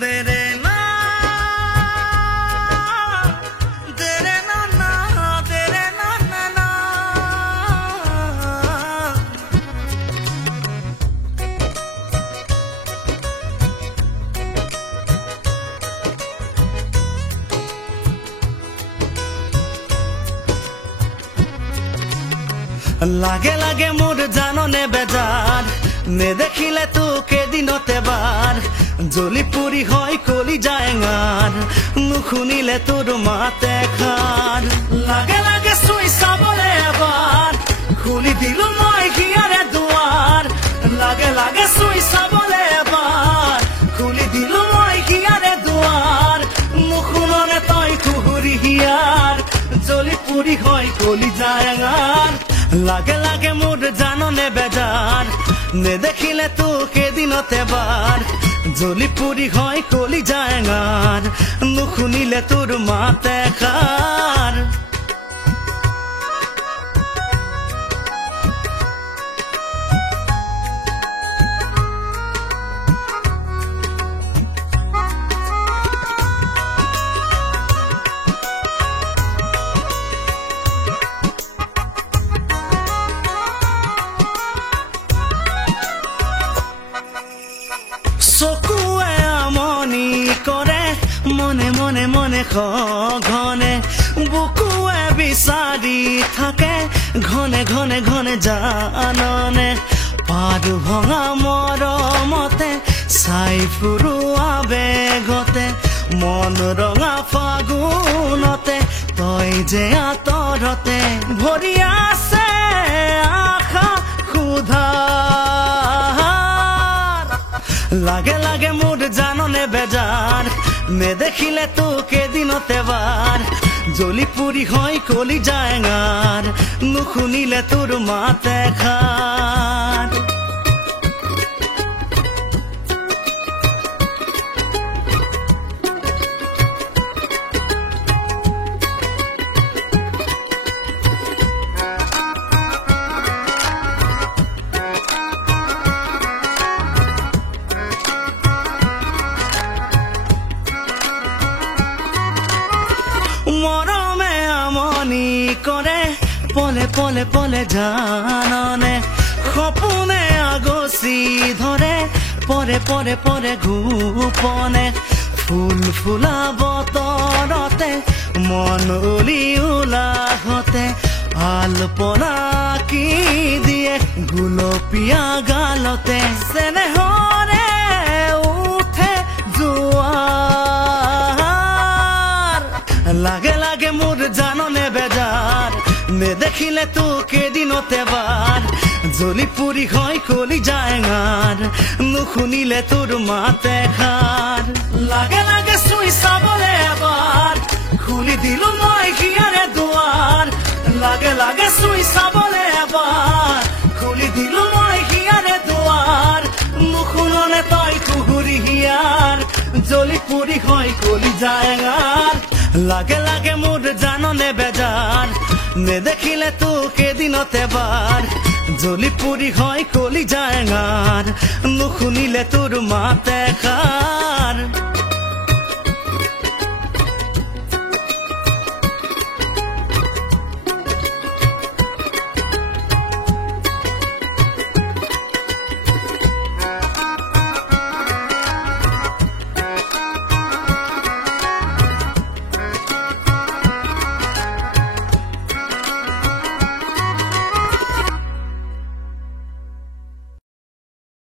দেরে না দেরে না না দেরে না না না লাগে লাগে মোর জাননে বেজার নে দেখিলে তোকে দিনতে বার জ্বলি পুরি হয় কলি যায়ঙার নুশুনিলে তোর মাতে খার লাগে লাগে শুই চাবলে এবাৰ খুলি দিলো মই হিয়াৰে দুৱাৰ লাগে লাগে শুই চাবলে এবাৰ খুলি দিলো মই হিয়াৰে দুৱাৰ নুশুননে তই কুহুৰি হিয়াৰ জ্বলি পুরি হয় কলি যায়ঙার লাগে লাগে মোর জাননে বেজার নে দেখিলে তোকে দিনতে বার জ্বলি পুরি হয় কলি যায়ঙার নুশুনিলে তোর মাতে খার চকুৱে আমনি কৰে মনে মনে মনে ঘনে বুকুৱে বিচাৰি থাকে ঘনে ঘনে ঘনে জাননে পাৰু ভঙা মৰমতে চাই ফুৰোৱা বেগতে মন ৰঙা ফাগুনতে তই যে আঁতৰতে ভৰি আছে আশা ক্ষুধা লাগে লাগে মোর জাননে বেজার নে দেখিলে তোকে দিনতে বার জ্বলি পুরি হয় কলি যায়ঙার নুশুনিলে তোর মাতে খার মৰমে আমনি কৰে পলে পলে পলে জাননে সপোনে আগচি ধৰে পৰে পৰে পৰে গোপনে ফুল ফুলা বতৰতে মন উলি উলাহতে আলপনা কি দিয়ে গুলপীয়া গালতে চেনেহৰে উঠে জোৱাৰ লাগে লাগে মোর জাননে বেজার নে দেখিলে তোকে দিনতে বার জ্বলি পুরি হয় কলি যায়ঙার নুশুনিলে তোর মাতে খার লাগে লাগে শুই চাবলে এবাৰ খুলি দিলো মই হিয়াৰে দুৱাৰ লাগে লাগে শুই চাবলে এবাৰ খুলি দিলো মই হিয়াৰে দুৱাৰ নুশুননে তই কুহুৰি হিয়াৰ জ্বলি পুরি হয় কলি যায়ঙার লাগে লাগে মোর জাননে বেজার নে দেখিলে তোকে দিনতে বার জ্বলি পুরি হয় কলি যায়ঙার নুশুনিলে তোর মাতে খার